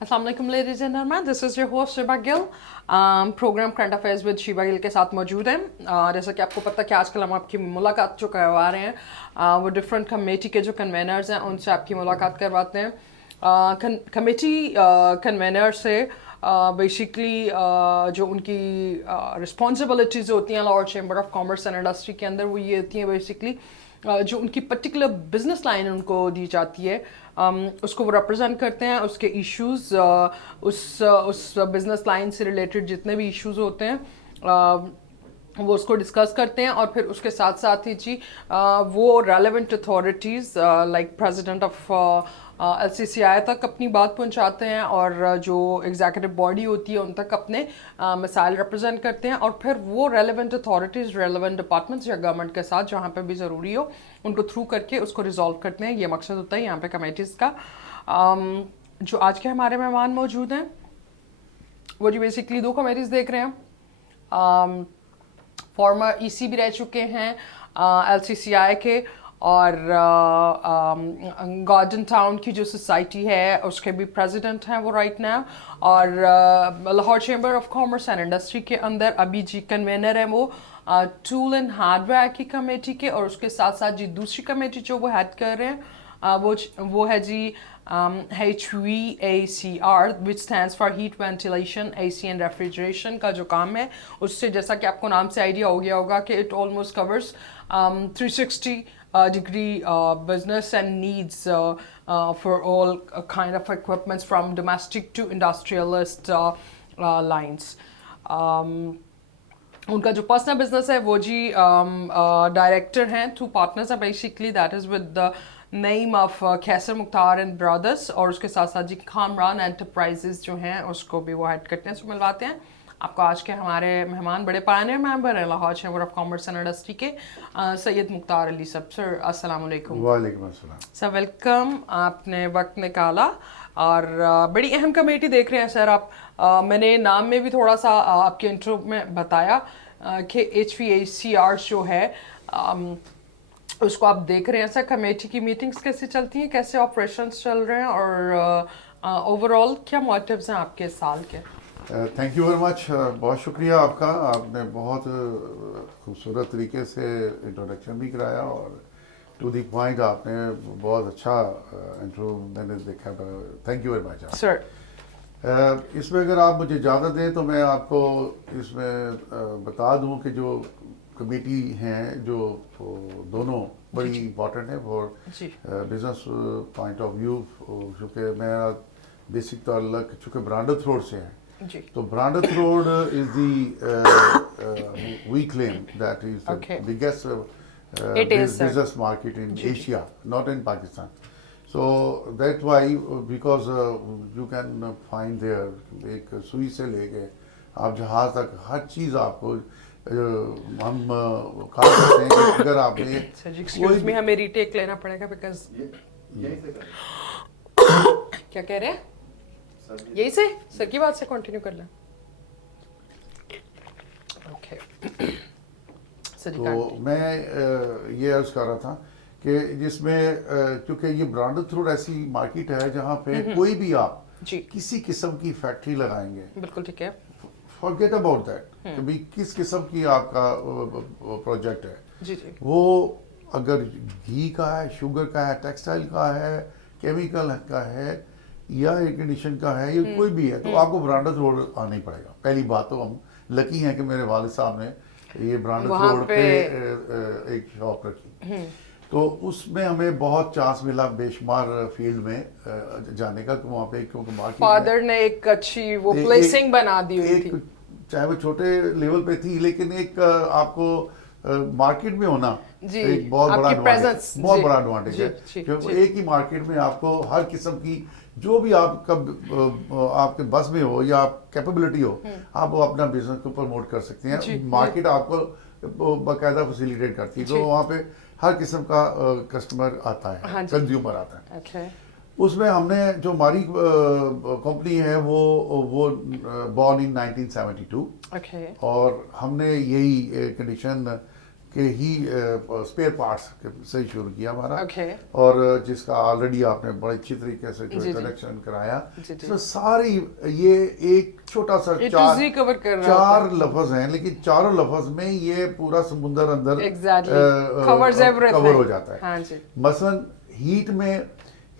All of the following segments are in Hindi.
Assalamualaikum ladies and gentlemen, this is your host Shiba Gill. Programme current affairs with Shiba Gill के साथ मौजूद हैं। जैसा कि आपको पता है कि आजकल हम आपकी मुलाकात जो करवा रहे हैं वो डिफरेंट कमेटी के जो कन्वेनर्स हैं उनसे आपकी मुलाकात करवाते हैं। कमेटी कन्वेनर से बेसिकली जो उनकी रिस्पॉन्सिबिलिटीज़ होती हैं Lahore chamber of commerce and industry के अंदर वो ये होती हैं बेसिकली जो उनकी पर्टिकुलर बिजनेस लाइन उनको दी जाती है उसको वो रिप्रेजेंट करते हैं। उसके इश्यूज उस बिजनेस लाइन से रिलेटेड जितने भी इश्यूज होते हैं वो उसको डिस्कस करते हैं और फिर उसके साथ साथ ही जी वो relevant authorities like president of LCCI तक अपनी बात पहुंचाते हैं और जो एग्जीक्यूटिव बॉडी होती है उन तक अपने मसाइल रिप्रेजेंट करते हैं और फिर वो रेलेवेंट अथॉरिटीज़ रेलेवेंट डिपार्टमेंट्स या गवर्नमेंट के साथ जहाँ पे भी ज़रूरी हो उनको थ्रू करके उसको रिजॉल्व करते हैं। ये मकसद होता है यहाँ पे कमेटीज़ का। जो आज के हमारे मेहमान मौजूद हैं वो जी बेसिकली दो कमेटीज़ देख रहे हैं। फॉर्मर EC भी रह चुके हैं LCCI के और गार्डन टाउन की जो सोसाइटी है उसके भी प्रेसिडेंट हैं वो राइट नाउ और Lahore chamber of commerce and industry के अंदर अभी जी कन्वेनर हैं वो टूल एंड हार्डवेयर की कमेटी के और उसके साथ साथ जी दूसरी कमेटी जो वो हेड कर रहे हैं वो है जी HVACR which stands for heat ventilation AC and refrigeration का जो काम है उससे जैसा कि आपको नाम से आइडिया हो गया होगा कि it almost covers 360 degree business and needs for all kind of equipments from domestic to industrialist lines. उनका जो पर्सनल बिजनेस है वो जी डायरेक्टर हैं टू पार्टनर्स है basically that is with the name of Qaiser Mukhtar and brothers और उसके साथ साथ जी खामरान एंटरप्राइजेज जो हैं उसको भी वो हेड करते हैं। सो मिलवाते हैं आपको आज के हमारे मेहमान बड़े पायनियर मेंबर हैं Lahore chamber of commerce and industry के सैयद मुख्तार अली साहब। सर अस्सलाम वालेकुम। वालेकुम अस्सलाम। सर वेलकम, आपने वक्त निकाला और बड़ी अहम कमेटी देख रहे हैं सर आप। मैंने नाम में भी थोड़ा सा आपके इंट्रो में बताया कि HVACR जो है उसको आप देख रहे हैं सर। कमेटी की मीटिंग्स कैसे चलती हैं, कैसे ऑपरेशंस चल रहे हैं और ओवरऑल क्या मोटिव्स हैं आपके साल के? Thank you very much. बहुत शुक्रिया आपका, आपने बहुत खूबसूरत तरीके से इंट्रोडक्शन भी कराया और टू द पॉइंट आपने बहुत अच्छा इंट्रो मैंने देखा। Thank you very much sir. इसमें अगर आप मुझे इजाज़त दें तो मैं आपको इसमें बता दूं कि जो कमेटी हैं जो दोनों बड़ी इम्पॉर्टेंट है for business point of view. चूँकि मेरा बेसिक तल्लुक चूँकि ब्रांडथ रोड से है तो Brandreth road is the we claim that is the biggest business market in Asia, not in Pakistan. So that's why because you can find there एक सुई से लेके आप जहाज तक हर चीज़ आपको हम कहा सकते हैं कि अगर आपने एक्सक्यूज मी हमें रीटेक लेना पड़ेगा बिकॉज क्या कह रहे हैं यही से सर की बात से कंटिन्यू कर लें। ओके तो मैं ये अर्ज कर रहा था कि जिसमें क्योंकि ये ब्रांडथ रोड ऐसी मार्केट है जहाँ पे कोई भी आप किसी किस्म की फैक्ट्री लगाएंगे, बिल्कुल ठीक है, फॉरगेट अबाउट दैट कि भाई किस किस्म की आपका प्रोजेक्ट है जी जी। वो अगर घी का है, शुगर का है, टेक्सटाइल का है, केमिकल का है या एयर कंडीशन का है या कोई भी है तो आपको ब्रांडथ रोड आना ही पड़ेगा। पहली बात तो हम लकी हैं कि मेरे वालिद साहब ने ये ब्रांडथ रोड पे एक शॉप रखी तो उसमें हमें बहुत चांस मिला बेशुमार फील्ड में जाने का वहाँ पे, क्योंकि मार्केट फादर ने एक अच्छी वो प्लेसिंग बना दी हुई थी, चाहे वो छोटे लेवल पे थी लेकिन एक आपको मार्केट में होना एक बहुत बड़ा एडवांटेज, बहुत बड़ा एडवांटेज है क्योंकि एक ही मार्केट में आपको हर किस्म की जो भी आपका आपके बस में हो या आप कैपेबिलिटी हो आप वो अपना बिजनेस को प्रमोट कर सकते हैं। मार्केट आपको बाकायदा फैसिलिटेट करती है तो वहाँ पे हर किस्म का कस्टमर आता है, कंज्यूमर आता है। okay. उसमें हमने जो हमारी कंपनी है वो बॉर्न इन 1972 okay. और हमने यही कंडीशन के ही स्पेयर पार्ट्स से ही शुरू किया हमारा। Okay. और जिसका ऑलरेडी आपने बड़े अच्छी तरीके से जो जी, जी। इंट्रोडक्शन कराया, जी, जी। इसमें सारी ये एक छोटा सा A to Z cover कर रहा चार लफ्ज हैं, लेकिन चारों लफ्ज में ये पूरा समुंदर अंदर Exactly. Covers everything. कवर हो जाता है। हाँ जी। मसलन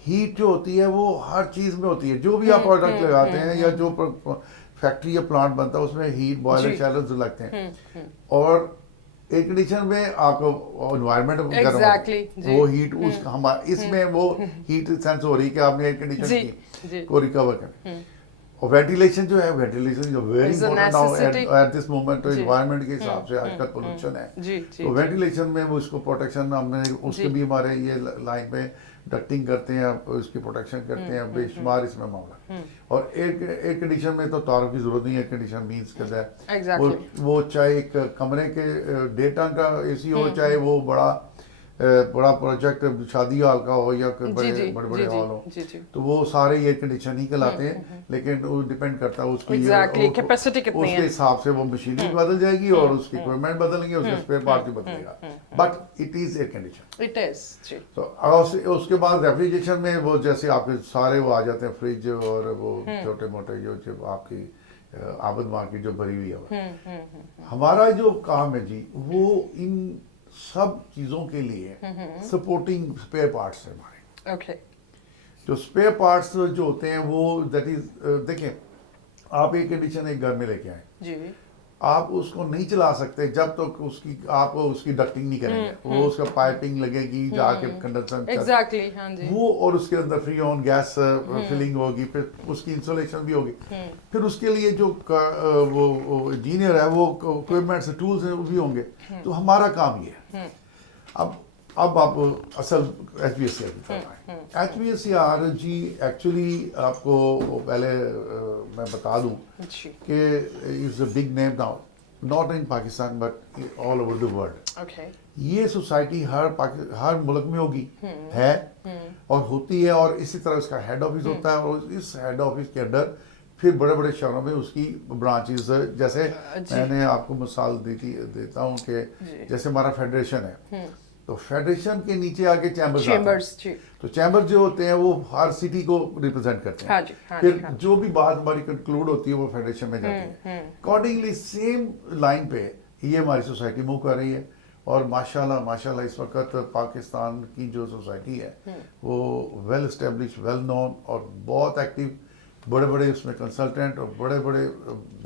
हीट जो होती है वो हर चीज में होती है, जो भी आप प्रोडक्ट लगाते हैं या जो फैक्ट्री या प्लांट बनता है उसमें हीट बॉयलर जी। शैलर्स लगते हैं। और एयर कंडीशन में आपको एनवायरनमेंट Exactly, जी। वो हीट उस हमारे इसमें वो हीट सेंस हो रही है कि आपने एयर जी, कंडीशन जी। को रिकवर करें। और वेंटिलेशन जो है, वेंटिलेशन जो very Is a important now necessity. At this moment, तो जी। एनवायरनमेंट के हिसाब से आजकल पोल्यूशन है, जी, जी, तो जी। वेंटिलेशन में वो उसको प्रोटेक्शन हमने उसके जी। भी हमारे ये लाइन पे डक्टिंग करते हैं, उसकी प्रोटेक्शन करते हैं, बेशुमार इसमें मामला। और एयर कंडीशन में तो तारों की जरूरत नहीं है। एयर कंडीशन मीन्स कहता है Exactly. वो चाहे एक कमरे के 1.5 टन का एसी हो, चाहे वो बड़ा प्रोजेक्ट शादी हॉल का हो या कोई जी, जी, बड़े जी, हॉल हो, जी, जी। तो वो सारे एयर कंडीशन ही कहलाते हैं। लेकिन वो डिपेंड करता है उसकी Exactly, capacity कितनी उसके है। हिसाब से वो मशीन भी बदल जाएगी और उसकी इक्विपमेंट बदलेंगे, उसके स्पेयर पार्ट भी बदलेगा, but it is air condition. It is. जी। तो उसके बाद रेफ्रिजरेशन में वो जैसे आपके सारे वो आ जाते हैं, फ्रिज और वो छोटे मोटे जो आपकी आबद मार्केट जो भरी हुई है। हमारा जो काम है जी, वो इन सब चीजों के लिए सपोर्टिंग स्पेयर पार्ट्स है हमारे। Okay. जो स्पेयर पार्ट्स जो होते हैं वो दैट इज, देखिए आप एक कंडीशन एक घर में लेके आए, जी। आप उसको नहीं चला सकते जब तक आप उसकी डक्टिंग नहीं करेंगे। वो उसका पाइपिंग लगेगी, जाके कंडेंसर Exactly. हाँ जी। वो, और उसके अंदर फ्री ऑन गैस फिलिंग होगी, फिर उसकी इंसुलेशन भी होगी, फिर उसके लिए जो वो इंजीनियर है वो इक्विपमेंट्स टूल्स हैं वो भी होंगे। तो हमारा काम ये है। अब आप असल HVACR की तरफ आए। HVACR जी एक्चुअली आपको पहले मैं बता दूं जी। कि is a big name now, not in Pakistan but all over the world. Okay. ये सोसाइटी हर मुल्क में होगी, है और होती है, और इसी तरह इसका हेड ऑफिस होता है, और इस हेड ऑफिस के अंदर फिर बड़े बड़े शहरों में उसकी ब्रांचेस, जैसे मैंने आपको मिसाल देता हूँ कि जैसे हमारा फेडरेशन है, तो फेडरेशन के नीचे आके चैम्बर्स जी। तो चैम्बर जो होते हैं वो हर सिटी को रिप्रेजेंट करते हैं। हाँ जी, हाँ जी, फिर हाँ। जो भी बात हमारी कंक्लूड होती है वो फेडरेशन में जाती है। अकॉर्डिंगली सेम लाइन पे ये हमारी सोसाइटी मूव कर रही है, और माशाल्लाह इस वक्त पाकिस्तान की जो सोसाइटी है वो वेल एस्टेब्लिश, वेल नोन और बहुत एक्टिव, बड़े बड़े उसमें कंसल्टेंट और बड़े बड़े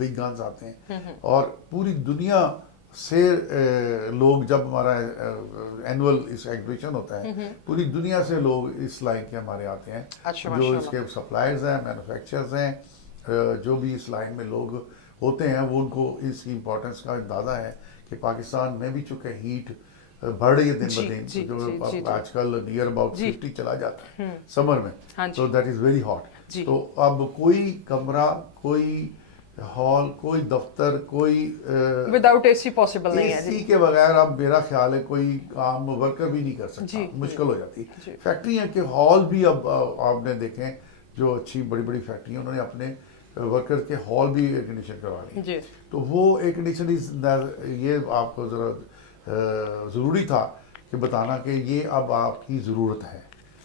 बिग गन्स आते हैं, और पूरी दुनिया से लोग, जब हमारा एनुअल इस एग्जीबिशन होता है, पूरी दुनिया से लोग इस लाइन के हमारे आते हैं। अच्छा, जो माशाल्लाह। इसके सप्लायर्स हैं, मैन्युफैक्चरर्स हैं, जो भी इस लाइन में लोग होते हैं, वो उनको इसकी इम्पोर्टेंस का अंदाज़ा है कि पाकिस्तान में भी चूँकि हीट बढ़ रही है दिन जी, ब दिन, जी, जो जी, जी। आजकल नियर अबाउट जी। 50 चला जाता है समर में, हाँ जी। तो दैट इज़ वेरी हॉट। जी। तो अब कोई कमरा, कोई हॉल, कोई दफ्तर, कोई Without AC possible नहीं है एसी जी। के बगैर अब मेरा ख्याल है कोई काम वर्कर भी नहीं कर सकता, जी, मुश्किल हो जाती जी। फैक्ट्रियाँ के हॉल भी अब आपने देखें, जो अच्छी बड़ी बड़ी फैक्ट्रियाँ, उन्होंने अपने वर्कर के हॉल भी एयर कंडीशन करवा लिए। जी। तो वो एयर कंडीशन ये आपको ज़रा ज़रूरी था कि बताना कि ये अब आपकी ज़रूरत है,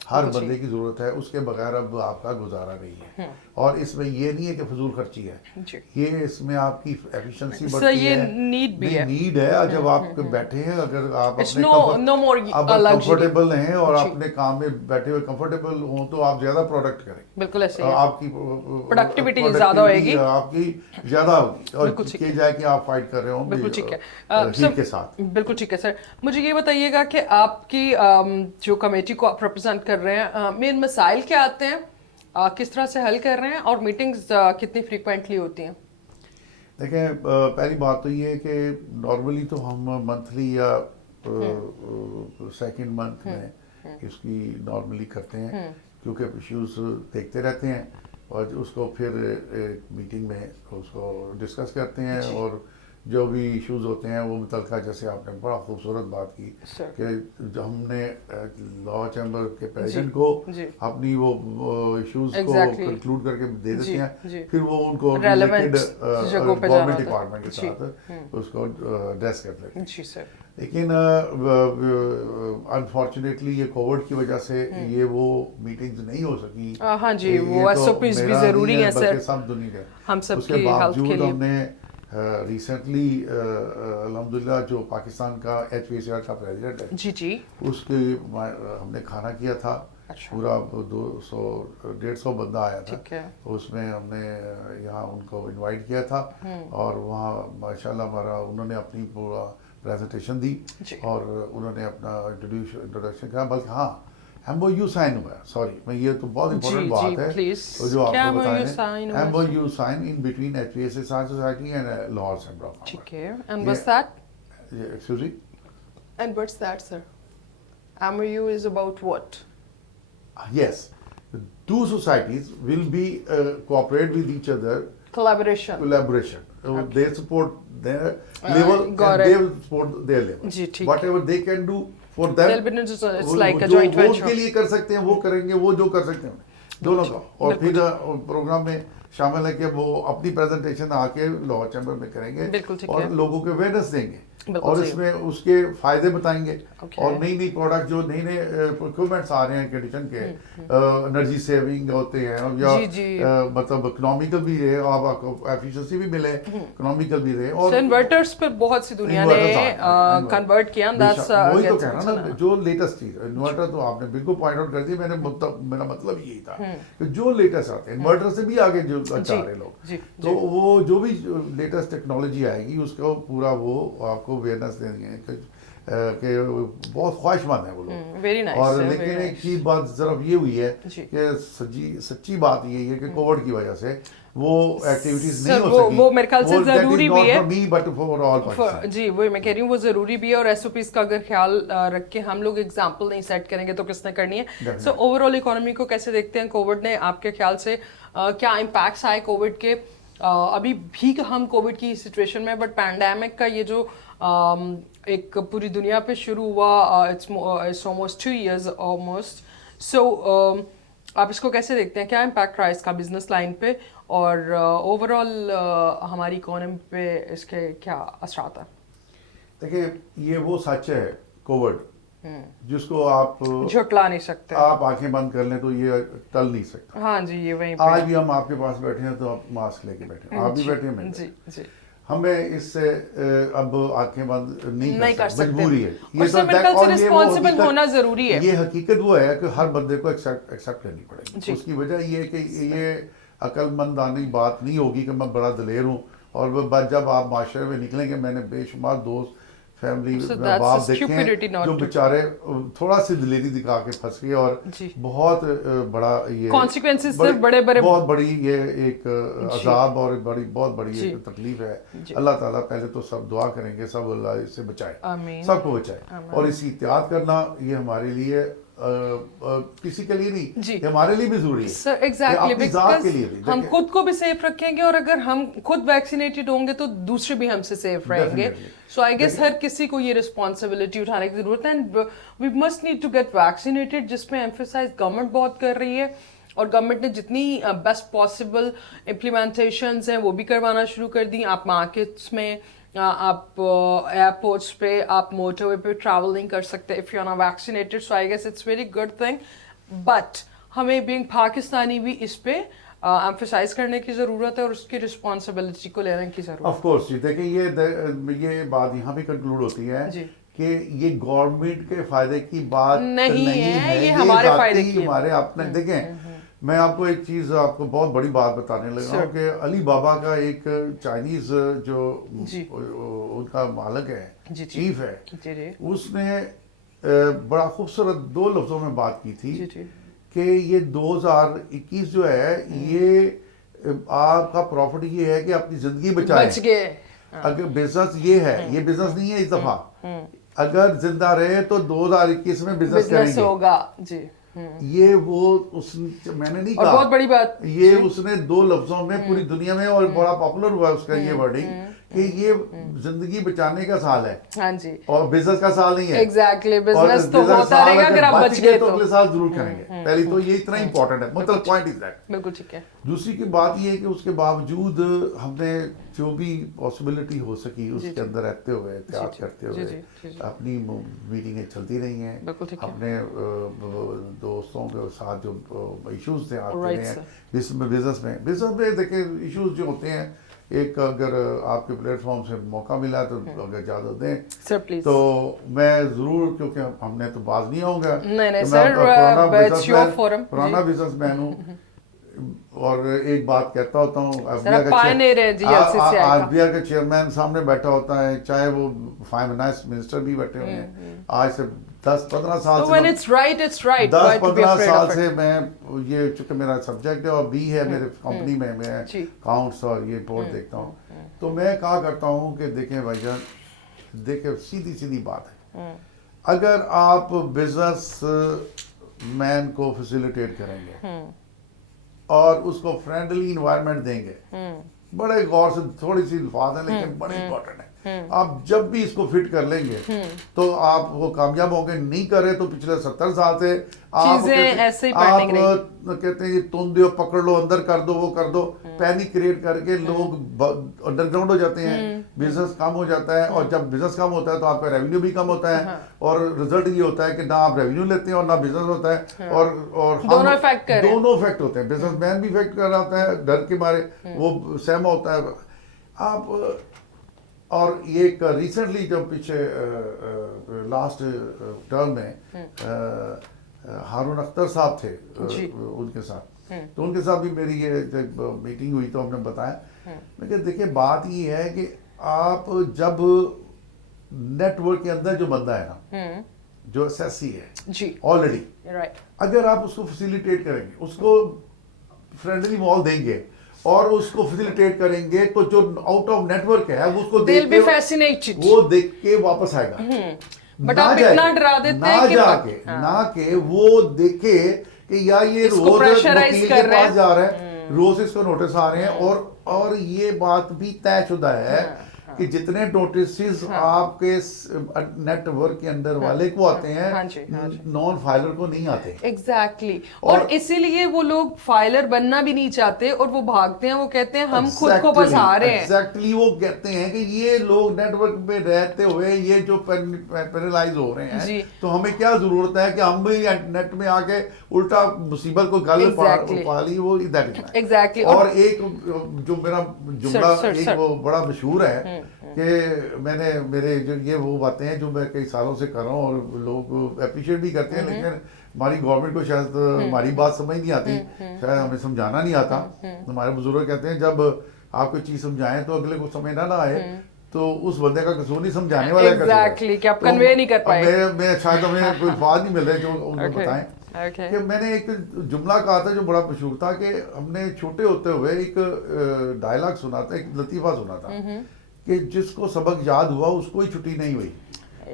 हर जी। बंदे की ज़रूरत है, उसके बगैर अब आपका गुजारा नहीं है। और इसमें ये नहीं है कि फजूल खर्ची है, जी। ये इसमें आपकी एफिशिएंसी सर, बढ़ती ये है, नीड भी है। नीड है। जब आप बैठे हैं, अगर आप It's अपने no more आप a luxury. कंफर्टेबल हैं और जी। अपने काम में बैठे हुए कंफर्टेबल हों, तो आप ज्यादा प्रोडक्ट करें, बिल्कुल ऐसे ही है। आपकी Productivity ज़्यादा होएगी। आपकी ज्यादा होगी, और बिल्कुल ठीक ये है। जाए कि आप फाइट कर रहे हो बिल्कुल ठीक है। हीट के साथ। बिल्कुल ठीक है सर। मुझे ये बताइएगा कि आपकी जो कमेटी को आप रिप्रेजेंट कर रहे हैं, मेन मसाइल क्या आते हैं, किस तरह से हल कर रहे हैं, और मीटिंग्स कितनी फ्रीक्वेंटली होती हैं? देखें, पहली बात तो ये है कि नॉर्मली तो हम मंथली या सेकंड मंथ में इसकी नॉर्मली करते हैं, क्योंकि इश्यूज देखते रहते हैं, और उसको फिर एक मीटिंग में उसको डिस्कस करते हैं, और जो भी इश्यूज होते हैं वो मुतलका, जैसे आपने बड़ा खूबसूरत बात की Sir. कि जो हमने लॉ चैम्बर के प्रेसिडेंट को जी। अपनी वो इश्यूज को Exactly. कंक्लूड करके दे जी, देते हैं, जी। फिर वो उनको Relevant जगहों पे जाना गवर्नमेंट होता है। डिपार्टमेंट के जी। साथ उसको एड्रेस करते हैं। जी सर। लेकिन अनफॉर्चुनेटली ये कोविड की वजह से ये वो मीटिंग्स नहीं हो सकी। हाँ जी, ये वो तो SOPs भी मेरा जरूरी नहीं हैं बल्कि सर, सब दुनिया के। हम सब उसके की हेल्थ बावजूद के लिए। हमने रिसेंटली अल्हम्दुलिल्लाह जो पाकिस्तान का HPCR का प्रेसिडेंट है जी जी। उसके हमने खाना किया था। अच्छा। पूरा 200-150 बंदा आया था। ठीक है। उसमें हमने यहाँ उनको इनवाइट किया था और वहाँ माशाल्लाह हमारा उन्होंने अपनी पूरा प्रेजेंटेशन दी जी। और उन्होंने अपना इंट्रोडक्शन किया। बल्कि हाँ, MOU साइन हुआ है, सॉरी मैं ये तो बहुत इंपॉर्टेंट जी, बात है please। तो जो क्या आपको MOU बताएं sign हुआ है? MOU sign in between HPSA science society and Lahore chamber of ठीक है। And ये- what's that? Excuse me. And what's that, sir? MOU is about what? Yes, the two societies will be cooperate with each other, Collaboration. collaboration. They support their Uh, level got and it. they will support their level. जी, ठीक Whatever they can do for them, They'll be it's वो- like a जो joint वो venture. उनके लिए कर सकते हैं वो करेंगे, वो जो कर सकते हैं दोनों का। और फिर प्रोग्राम में शामिल है कि वो अपनी प्रेजेंटेशन आके लाहौर चैम्बर में करेंगे बिल्कुल ठीक और है। लोगों को अवेयरनेस देंगे बिल्कुल और सही। इसमें उसके फायदे बताएंगे Okay. और नई नई प्रोडक्ट जो नए नए प्रोक्योरमेंट्स आ रहे हैं कंडीशन के एनर्जी सेविंग होते हैं या जी, जी। मतलब इकोनॉमिकल भी रहे, आपको एफिशिएंसी भी मिले, इकोनॉमिकल भी रहे। और So inverters पे बहुत सी दुनिया ने कन्वर्ट किया and that's वही तो gets कहना into ना, that. जो लेटेस्ट चीज इन्वर्टर तो आपने बिल्कुल पॉइंट आउट कर दिया। मेरा मतलब यही था कि जो लेटेस्ट आते हैं इन्वर्टर से भी आगे जो चाह रहे लोग, जी, तो वो जो भी लेटेस्ट टेक्नोलॉजी आएगी उसको पूरा वो आपको अवेयरनेस देंगे कि बहुत ख्वाहिशमंद है वो लोग। Very nice. और sir, लेकिन very एक nice. चीज बात जरा ये हुई है जी। कि सच्ची बात यही है कि कोविड की वजह से वो एक्टिविटीज सर, नहीं हो वो- सकी। वो मेरे ख्याल से जरूरी भी है। Me but for all Pakistan. जी वही मैं कह रही हूँ, वो जरूरी भी है और SOPs का अगर ख्याल रख के हम लोग एग्जाम्पल नहीं सेट करेंगे तो किसने करनी है। Definitely. सो ओवरऑल इकोनॉमी को कैसे देखते हैं कोविड ने, आपके ख्याल से क्या इम्पैक्ट्स आए कोविड के? अभी भी हम कोविड की सिचुएशन में, बट पैंडेमिक का ये जो एक पूरी दुनिया पे शुरू हुआ, इट्स ऑलमोस्ट 2 years ऑलमोस्ट। सो आप इसको कैसे देखते हैं, क्या इम्पैक्ट रहा है इसका बिजनेस लाइन पे और ओवरऑल हमारी इकोनॉमी पे इसके क्या असरात है? देखिए ये वो सच है कोविड जिसको आप झुटला नहीं सकते। आप आंखें बंद कर लें तो ये टल नहीं सकता। हाँ जी, ये वही आज भी हम आपके पास बैठे हैं तो आप मास्क लेके बैठे हैं, आप भी बैठे हैं, मैं जी जी हमें इससे अब आंखें बंद नहीं कर सकते। मजबूरी है और सर मेरे ख्याल से रिस्पॉन्सिबल होना जरूरी है। ये हकीकत वो है कि हर बंदे को एक्सेप्ट करनी जी। पड़ेगी। उसकी वजह ये है कि ये अक्लमंदानी बात नहीं होगी कि मैं बड़ा दलेर हूँ और जब आप माशरे में निकलेंगे, मैंने बेशुमार दोस्त फैमिली So that's बाप a देखे stupidity हैं not जो to- बेचारे थोड़ा सी दिलेरी दिखा के फंस गए और जी। बहुत बड़ा ये Consequences सर बड़े-बड़े- बहुत बड़ी ये एक अजाब और बहुत बड़ी जी। एक तकलीफ है। जी। अल्लाह ताला पहले तो सब दुआ करेंगे, सब अल्लाह इससे बचाए, आमीन। सबको बचाए और इसकी एहतियात करना ये हमारे लिए किसी के लिए नहीं, जी। ये हमारे लिए भी जरूरी है सर ये एग्जैक्टली, अपनी जात के लिए भी। हम देखिए, खुद को भी सेफ रखेंगे और अगर हम खुद वैक्सीनेटेड होंगे तो दूसरे भी हमसे सेफ रहेंगे। Definitely. सो आई गेस हर किसी को ये रिस्पॉन्सिबिलिटी उठाने की जरूरत है and we must need to get vaccinated, जिसमें एम्फेसाइज गवर्नमेंट बहुत कर रही है और गवर्नमेंट ने जितनी बेस्ट पॉसिबल इम्प्लीमेंटेशंस हैं वो भी करवाना शुरू कर दी। आप मार्केट्स में, आप एयरपोर्ट्स पे, आप मोटरवे पे ट्रैवल नहीं कर सकते if you are not vaccinated. So I guess it's very good thing, but हमें बीइंग पाकिस्तानी भी इस पे एम्फेसाइज करने की जरूरत है और उसकी रिस्पॉन्सिबिलिटी को लेने की जरूरत ऑफ कोर्स जी। देखिए ये बात यहाँ भी कंक्लूड होती है जी। कि ये गवर्नमेंट के फायदे की बात नहीं है, ये हमारे जाती फायदे की है। हमारे अपने देखें, मैं आपको एक चीज आपको बहुत बड़ी बात बताने लगा हूँ कि अली बाबा का एक चाइनीज जो जी। उनका मालिक है, जी, जी। चीफ है, जी जी उसने बड़ा खूबसूरत 2 लफ्जों में बात की थी जी जी कि ये 2021 जो है ये आपका प्रॉफिट ये है कि अपनी जिंदगी बचाएं। बच गए। अगर बिजनेस ये है, ये बिजनेस नहीं है इस दफा, अगर जिंदा रहे तो 2021 में बिजनेस बिजनेस करेंगे। होगा जी। ये वो मैंने नहीं और कहा, बहुत बड़ी बात ये उसने 2 लफ्जों में पूरी दुनिया में और बड़ा पॉपुलर हुआ उसका ये वर्डिंग कि ये जिंदगी बचाने का साल है हाँ जी, और बिजनेस का साल नहीं है। एग्जैक्टली, और बिजनेस तो business होता साल रहेगा अगर आप बच गए तो तो। अगले साल जरूर करेंगे। पहली तो ये इतना इंपॉर्टेंट है, मतलब पॉइंट इज दैट। बिल्कुल ठीक है। दूसरी की बात ये है कि उसके बावजूद हमने जो भी पॉसिबिलिटी हो सकी उसके अंदर रहते हुए, एहतियात करते हुए अपनी मीटिंगें चलती रही हैं। बिल्कुल ठीक है। अपने दोस्तों के साथ जो इश्यूज थे आते Right, रहे हैं sir. बिजनेस में देखिए इश्यूज जो होते हैं, एक अगर आपके प्लेटफॉर्म से मौका मिला तो अगर इजाजत दें सर प्लीज। तो मैं जरूर, क्योंकि हमने तो बाज नहीं होऊंगा नहीं तो सर, it's your forum, पुराना जी। बिजनेसमैन हूँ और एक बात कहता होता हूँ, सर आप pioneer हैं GLCCI का। आरबीआई का चेयरमैन सामने बैठा होता है, चाहे वो फाइनेंस मिनिस्टर भी बैठे हुए हैं, आज से 10-15 साल So से when it's right, it's right. Why to be 10-15 afraid साल of it? से मैं ये, चूंकि मेरा सब्जेक्ट है और बी है मेरे कंपनी में, मैं जी। अकाउंट्स और ये रिपोर्ट देखता हूँ, तो मैं कहा करता हूँ कि देखें भाईजान, देखें सीधी सीधी बात है, अगर आप बिजनेस मैन को फैसिलिटेट करेंगे और उसको फ्रेंडली इन्वायरमेंट देंगे, बड़े गौर से, थोड़ी सी अल्फाज है लेकिन बड़े इंपॉर्टेंट है, आप जब भी इसको फिट कर लेंगे तो आप वो कामयाब होंगे। नहीं करे तो पिछले 70 साल से आप चीजें ऐसे ही पेंडिंग रही। कहते हैं तोड़ दो, पकड़ लो, अंदर कर दो, वो कर दो, पैनिक क्रिएट करके लोग अंडरग्राउंड हो जाते हैं, बिजनेस कम हो जाता है, और जब बिजनेस कम होता है तो आपका रेवेन्यू भी कम होता है, और रिजल्ट ये होता है कि ना आप रेवेन्यू लेते हैं और ना बिजनेस होता है, और दोनों इफेक्ट कर रहे हैं। दोनों इफेक्ट होते हैं। बिजनेसमैन भी इफेक्ट कर रहा होता है, डर के मारे वो सहमा होता है। आप और ये एक रिसेंटली जब पीछे लास्ट टर्म में हारून अख्तर साहब थे उनके साथ, तो उनके साथ भी मेरी ये जब मीटिंग हुई तो हमने बताया, मैं कहा देखिए बात ये है कि आप जब नेटवर्क के अंदर जो बंदा है ना, जो एसएससी है जी ऑलरेडी, राइट, अगर आप उसको फैसिलिटेट करेंगे, उसको फ्रेंडली माहौल देंगे और उसको फैसिलिटेट करेंगे, तो जो आउट ऑफ नेटवर्क है उसको They'll be fascinated. वो देख के वापस आएगा। बट आप इतना डरा देते हैं कि ना के वो देखे कि यार ये इसको रोज प्रेशराइज वकील कर के रहे पास जा रहा है, रोज इसको नोटिस आ रहे हैं, और ये बात भी तयशुदा है कि जितने नोटिस आपके नेटवर्क के अंदर वाले को आते हैं, नॉन फाइलर को नहीं आते। एग्जैक्टली, और इसीलिए वो लोग फाइलर बनना भी नहीं चाहते और वो भागते हैं, वो कहते हैं हम खुद को फंसा रहे हैं। एग्जैक्टली, वो कहते हैं कि ये लोग नेटवर्क में रहते हुए ये जो पैनलाइज हो रहे हैं, तो हमें क्या जरूरत है कि हम भी नेट में आके उल्टा मुसीबत को गल पा ली, वो एग्जैक्टली। और एक जो मेरा जुमला एक वो बड़ा मशहूर है कि मैंने मेरे जो ये वो बातें हैं जो मैं कई सालों से कर रहा हूँ और लोग अप्रिशिएट भी करते हैं, लेकिन हमारी गवर्नमेंट को शायद हमारी बात समझ नहीं आती, शायद हमें समझाना नहीं आता। हमारे बुजुर्ग कहते हैं जब आप कोई चीज समझाएं तो अगले को समझ ना आए तो उस बंदे का कसूर नहीं, समझाने वाला का एग्जैक्टली, कि आप कन्वे नहीं कर पाए। मैं शायद हमें कोई अल्फाज नहीं मिल रहे जो उनको बताएं। कि मैंने एक जुमला कहा था जो बड़ा मशहूर था कि हमने छोटे होते हुए एक डायलॉग सुना था, एक लतीफा सुना था कि जिसको सबक याद हुआ उसको ही छुट्टी नहीं हुई।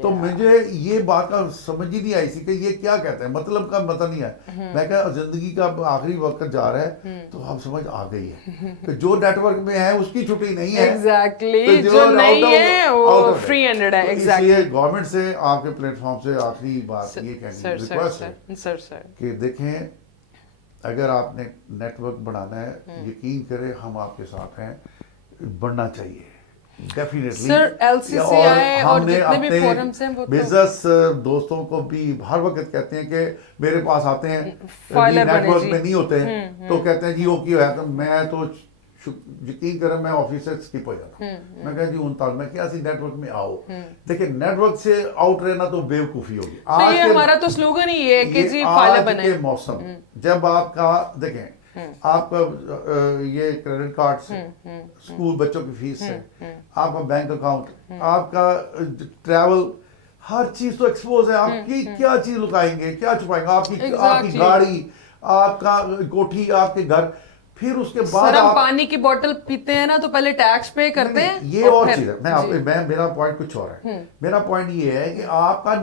तो मुझे ये बात का समझ ही नहीं आई थी कि ये क्या कहते हैं, मतलब का मतलब नहीं है। मैं कहा जिंदगी का आखिरी वक्त जा रहा है तो आप समझ आ गई है कि जो नेटवर्क में है उसकी छुट्टी नहीं है। एग्जैक्टली, तो जो नहीं है वो फ्री हैंडेड है। एग्जैक्टली, इसलिए गवर्नमेंट से आपके प्लेटफॉर्म से आखिरी बात ये कहनी रिक्वेस्ट है कि देखें, अगर आपने नेटवर्क बनाना है, यकीन करें हम आपके साथ हैं, बढ़ना चाहिए डेफिनेटली। सर एलसीसीआई और जितने भी फोरम्स हैं वो बिजनेस दोस्तों को भी हर वक्त कहते हैं कि मेरे पास आते हैं नेटवर्क में नहीं होते हैं तो कहते हैं जी वो क्यों है, तो मैं तो यकीन करें मैं ऑफिस से स्किप हो जाता हूँ। मैं कहा जी उन तक मैं क्या सी नेटवर्क में आओ। देखिए नेटवर्क से आउट रहना तो बेवकूफी होगी। आज ये हमारा तो स्लोगन ही है कि जी फाइलर बने। आज के मौसम जब आपका देखें आपका ये क्रेडिट कार्ड से, स्कूल बच्चों की फीस से, आपका बैंक अकाउंट, आपका ट्रैवल, हर चीज तो एक्सपोज है। आपकी क्या चीज लुकाएंगे, क्या छुपाएंगे, आपकी गाड़ी, आपका कोठी, आपके घर, फिर उसके सर बाद हम आप पानी की बोतल पीते हैं ना तो पहले टैक्स पे करते हैं, ये और फिर- चीज है। मैं मेरा पॉइंट कुछ और है। मेरा पॉइंट ये है कि आपका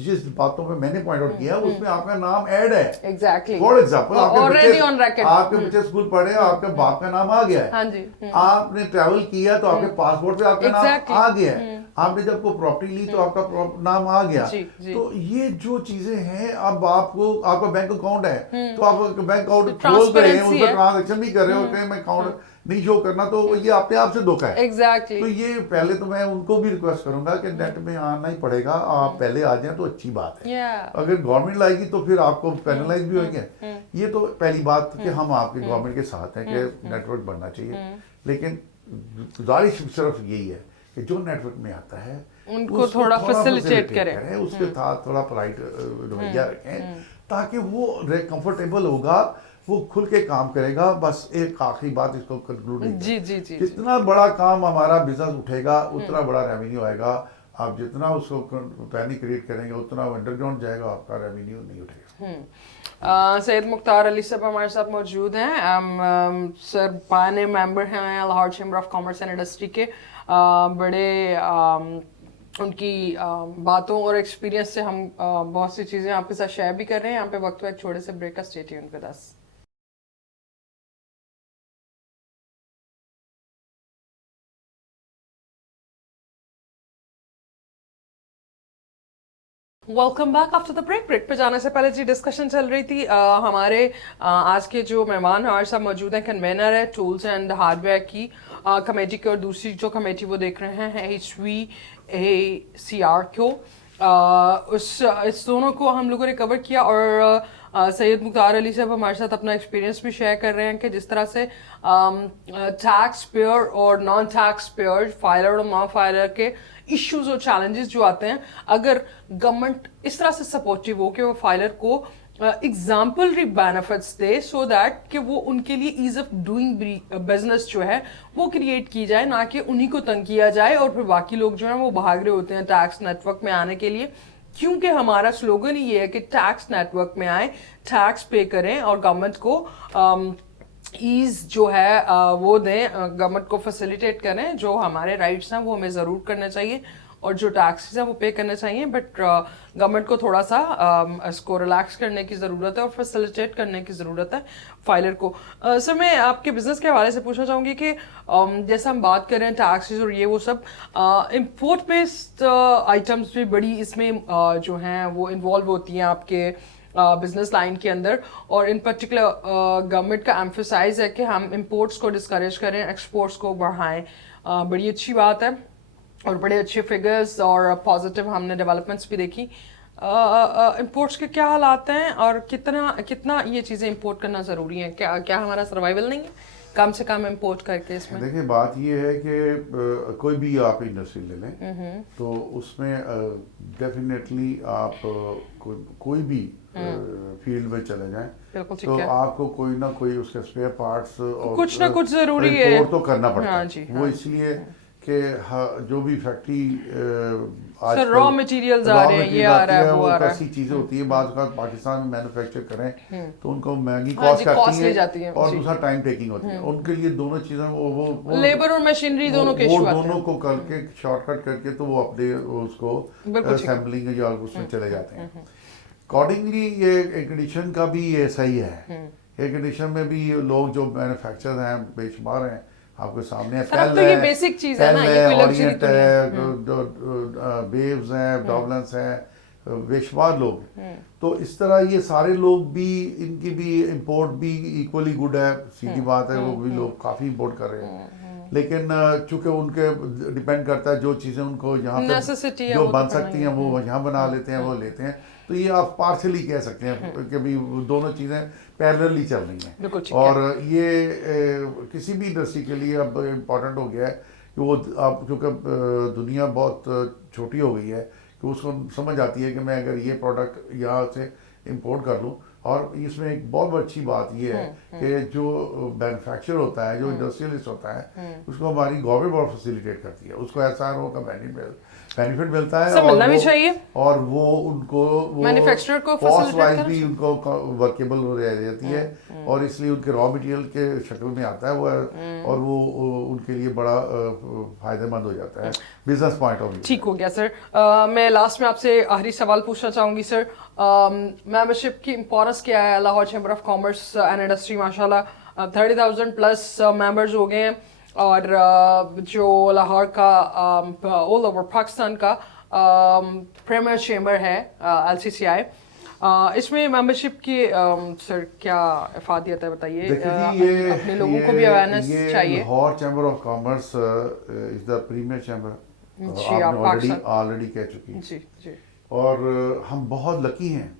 जिस बातों पे मैंने पॉइंट आउट किया उसमें आपका नाम ऐड है। Exactly, for example already on record. आपके बच्चे स्कूल पढ़े, आपके बाप का नाम आ गया है। हाँ जी। आपने ट्रैवल किया तो आपके पासपोर्ट पे आपका नाम Exactly. आ गया है। आपने जब कोई प्रॉपर्टी ली तो आपका नाम आ गया। जी, जी। तो ये जो चीजें हैं, अब आपको आपका बैंक अकाउंट है तो आप बैंक अकाउंट So, खोल रहे हैं, transparency उसमें है। ट्रांजेक्शन भी कर रहे हो, कहीं मैं अकाउंट नहीं शो करना, तो ये अपने आप से धोखा है। एग्जैक्टली। तो ये पहले तो मैं उनको भी रिक्वेस्ट करूंगा कि नेट में आना ही पड़ेगा, आप पहले आ जाए तो अच्छी बात है। अगर गवर्नमेंट लाएगी तो फिर आपको पेनलाइज भी होंगे। ये तो पहली बात कि हम आपके गवर्नमेंट के साथ हैं कि नेटवर्क बनना चाहिए, लेकिन गुजारिश सिर्फ यही है कि जो नेटवर्क में आता है उनको उसको थोड़ा facilitate करें। उसके साथ थोड़ा पोलाइट रवैया रखें, ताकि वो कंफर्टेबल होगा, वो खुल के काम करेगा। बस एक आखिरी बात इसको कंक्लूड जी जी जी। जितना बड़ा काम हमारा बिजनेस उठेगा उतना बड़ा रेवेन्यू आएगा। आप जितना उसको पैनिक क्रिएट करेंगे उतना अंडरग्राउंड जाएगा, आपका रेवेन्यू नहीं उठेगा। सैयद मुख्तार अली साहब हमारे साथ मौजूद हैं। सर पाने मेंबर हैं Lahore chamber of commerce and industry के। बड़े उनकी बातों और एक्सपीरियंस से हम बहुत सी चीज़ें आपके साथ शेयर भी कर रहे हैं। यहाँ पे वक्त हुआ एक छोटे से ब्रेक का, stay tuned with us. Welcome back after the break. Break पे जाने से पहले जी डिस्कशन चल रही थी हमारे आज के जो मेहमान हमारे साथ मौजूद हैं, कन्वेनर है टूल्स एंड हार्डवेयर की कमेटी की, और दूसरी जो कमेटी वो देख रहे हैं HVACR को। इस दोनों को हम लोगों ने कवर किया, और सैयद मुख्तार अली साहब हमारे साथ अपना एक्सपीरियंस भी शेयर कर रहे हैं कि जिस तरह से टैक्स पेयर और नॉन टैक्स पेयर, फाइलर और नॉन फाइलर के इश्यूज और चैलेंजेस जो आते हैं, अगर गवर्नमेंट इस तरह से सपोर्टिव हो कि वो फाइलर को exemplary benefits they, so that कि वो उनके लिए ईज ऑफ डूइंग बिजनेस जो है वो क्रिएट की जाए, ना कि उन्हीं को तंग किया जाए और फिर बाकी लोग जो हैं वो भाग रहे होते हैं टैक्स नेटवर्क में आने के लिए। क्योंकि हमारा स्लोगन ही ये है कि टैक्स नेटवर्क में आए, टैक्स पे करें और गवर्नमेंट को ईज जो है वो दें, गवर्नमेंट को फैसिलिटेट करें। जो हमारे राइट्स हैं वो हमें ज़रूर करने चाहिए और जो टैक्सेस हैं वो पे करने चाहिए, बट गवर्नमेंट को थोड़ा सा इसको रिलैक्स करने की ज़रूरत है और फैसिलिटेट करने की ज़रूरत है फाइलर को। सर मैं आपके बिजनेस के हवाले से पूछना चाहूँगी कि जैसा हम बात कर रहे हैं टैक्सेस और ये वो सब, इम्पोर्ट बेस्ड आइटम्स भी बड़ी इसमें जो हैं वो इन्वॉल्व होती हैं आपके बिजनेस लाइन के अंदर, और इन पर्टिकुलर गवर्नमेंट का एम्फोसाइज है कि हम इंपोर्ट्स को डिस्करेज करें, एक्सपोर्ट्स को बढ़ाएं। बड़ी अच्छी बात है और बड़े अच्छे फिगर्स और पॉजिटिव हमने डेवलपमेंट्स भी देखी। इंपोर्ट्स के क्या हालात हैं और कितना ये चीज़ें इंपोर्ट करना ज़रूरी है? क्या हमारा सर्वाइवल नहीं है कम से कम इंपोर्ट करके इसमें? देखिए बात ये है कि कोई भी आप इंडस्ट्री ले लें तो उसमें डेफिनेटली आप कोई भी फील्ड में चले जाएं तो आपको कोई ना कोई उसके स्पेयर पार्ट्स और कुछ ना कुछ जरूरी है, इंपोर्ट तो करना पड़ता है। जी, वो इसलिए कि जो भी फैक्ट्री सर रॉ मटेरियल्स आ रहे हैं, ये आ रहा है, वो आ रहा है, ऐसी चीजें होती है। बाद का पाकिस्तान में मैन्युफैक्चर करें तो उनको महंगी कॉस्ट आती है और दूसरा टाइम टेकिंग होती है। उनके लिए दोनों चीजें वो लेबर और मशीनरी दोनों के इशू आते हैं, दोनों को करके शॉर्टकट करके तो वो अपने उसको असेंबलिंग या उसमें चले जाते हैं। अकॉर्डिंगली ये एयर कंडीशन का भी ऐसा ही है। एयर कंडीशन में भी लोग जो मैन्युफैक्चरर हैं बेशुमार हैं, आपके सामने है। तो ये बेसिक चीज है ना, ये कोई लग्जरी तो है, बेव्स हैं, डॉबलेंस हैं, बेशुमार लोग। तो इस तरह ये सारे लोग भी, इनकी भी इंपोर्ट भी इक्वली गुड है, सीधी बात है, वो भी लोग काफी इंपोर्ट कर रहे हैं। लेकिन चूंकि उनके डिपेंड करता है जो चीजें उनको यहाँ पे जो बन सकती हैं वो यहाँ बना लेते हैं, वो लेते हैं। तो ये आप पार्शली कह सकते हैं कि भी दोनों चीज़ें पैरेलली चल रही हैं। और ये किसी भी इंडस्ट्री के लिए अब इम्पॉर्टेंट हो गया है कि वो अब क्योंकि दुनिया बहुत छोटी हो गई है कि उसको समझ आती है कि मैं अगर ये प्रोडक्ट यहाँ से इंपोर्ट कर लूँ और इसमें एक बहुत अच्छी बात ये है कि जो मैन्युफैक्चर होता है, जो इंडस्ट्रियलिस्ट होता है, उसको हमारी गवर्नमेंट बहुत फैसिलिटेट करती है, उसको एसआरओ का बेनिफिट मिलता है, सब मिलना भी चाहिए, और वो उनको मैन्युफैक्चरर को कॉस्ट facilitate वाइज करना भी उनको वर्केबल हो जाती है, और इसलिए उनके रॉ मटेरियल के शक्ल में आता है वो, और वो उनके लिए बड़ा फायदेमंद हो जाता है बिजनेस पॉइंट ऑफ व्यू। ठीक हो गया सर। मैं लास्ट में आपसे आखिरी सवाल पूछना चाहूंगी सर, मेंबरशिप की इंपॉर्टेंस क्या है? Lahore chamber of commerce and industry माशाल्लाह 30,000 प्लस मेंबर्स हो गए हैं, और जो लाहौर का ऑल ओवर पाकिस्तान का प्रीमियर चैम्बर है LCCI, इसमें मेंबरशिप की सर क्या इफादियत है बताइए? देखिए अपने लोगों को भी अवेयरनेस चाहिए। Lahore chamber of commerce is the premier chamber, जी, आप आपने पाकिस्तान ऑलरेडी कह चुकी हैं, जी जी और हम बहुत लकी हैं,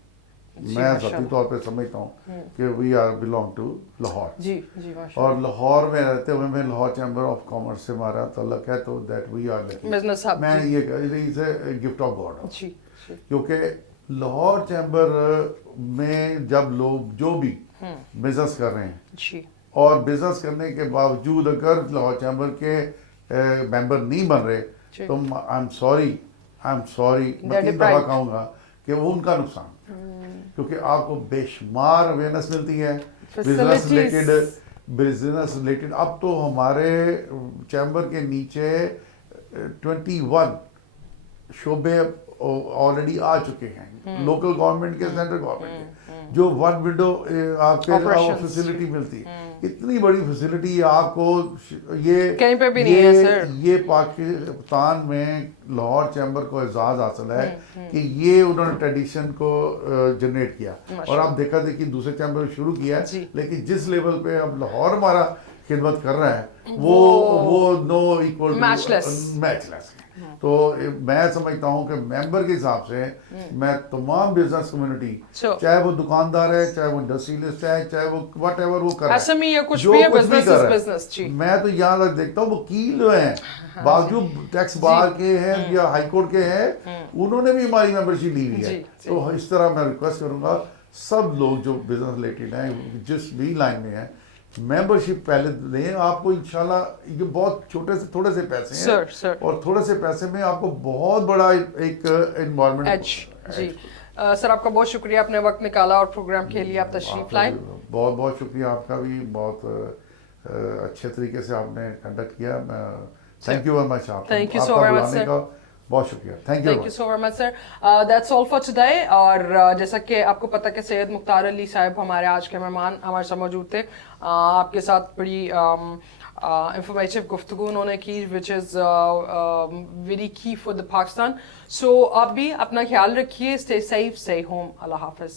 मैं ज़ाती तौर पे समझता हूँ कि we are belong to Lahore, जी जी माशाल्लाह, और लाहौर में रहते हुए मैं लाहौर चैम्बर ऑफ कॉमर्स से हमारा ताल्लुक है, तो that we are lucky. Business hub, मैं ये इसे गिफ्ट ऑफ गॉड, जी जी क्योंकि लाहौर चैम्बर में जब लोग जो भी बिजनेस कर रहे हैं, जी और बिजनेस करने के बावजूद अगर लाहौर चैम्बर के मेंबर नहीं बन रहे, जी। तो आई एम सॉरी मैं 3 दफा कहूँगा कि वो उनका नुकसान, क्योंकि आपको बेशुमार अवेयरनेस मिलती है बिजनेस रिलेटेड। अब तो हमारे चैम्बर के नीचे 21 शोबे ऑलरेडी आ चुके हैं, लोकल गवर्नमेंट के, सेंट्रल गवर्नमेंट के, जो वन विंडो आपके फैसिलिटी मिलती है, इतनी बड़ी फैसिलिटी आपको ये कहीं पे भी नहीं है सर। ये पाकिस्तान में लाहौर चैम्बर को एजाज हासिल है कि ये उन्होंने ट्रेडिशन को जनरेट किया, और आप देखा देखी दूसरे चैम्बर शुरू किया है, लेकिन जिस लेवल पे अब लाहौर हमारा खिदमत कर रहा है वो नो इक्वल मैचलेस। तो मैं समझता हूँ कि मेंबर के हिसाब से मैं तमाम बिजनेस कम्युनिटी, चाहे वो दुकानदार है, चाहे वो इंडस्ट्रियलिस्ट है, चाहे वो वट एवर वो कर रहा है, या कुछ भी है, बिजनेस जी, मैं तो यहाँ तक देखता हूँ वकील जो है, बावजूद टैक्स बार के हैं या हाई कोर्ट के हैं, उन्होंने भी हमारी मेंबरशिप ली हुई है। तो इस तरह मैं रिक्वेस्ट करूँगा सब लोग जो बिजनेस रिलेटेड हैं, जिस भी लाइन में है, मेंबरशिप पहले लें, आपको इंशाल्लाह ये बहुत थोड़े से पैसे हैं, और थोड़े से पैसे में आपको बहुत बड़ा एक एनवायरनमेंट जी। सर आपका बहुत शुक्रिया, अपने वक्त निकाला और प्रोग्राम के लिए आप तशरीफ लाए। बहुत बहुत शुक्रिया आपका भी, बहुत अच्छे तरीके से आपने कंडक्ट किया। Thank you very much, thank you so very much sir, बहुत शुक्रिया, thank you so very much sir. That's all for today. और जैसा कि आपको पता कि सैयद मुख्तार अली साहब हमारे आज के मेहमान हमारे साथ मौजूद थे, आपके साथ बड़ी इंफॉर्मेटिव गुफ्तगू उन्होंने की, विच इज़ वेरी की फॉर द पाकिस्तान। सो आप भी अपना ख्याल रखिए, स्टे सेफ, स्टे होम, अल्लाह हाफिज़।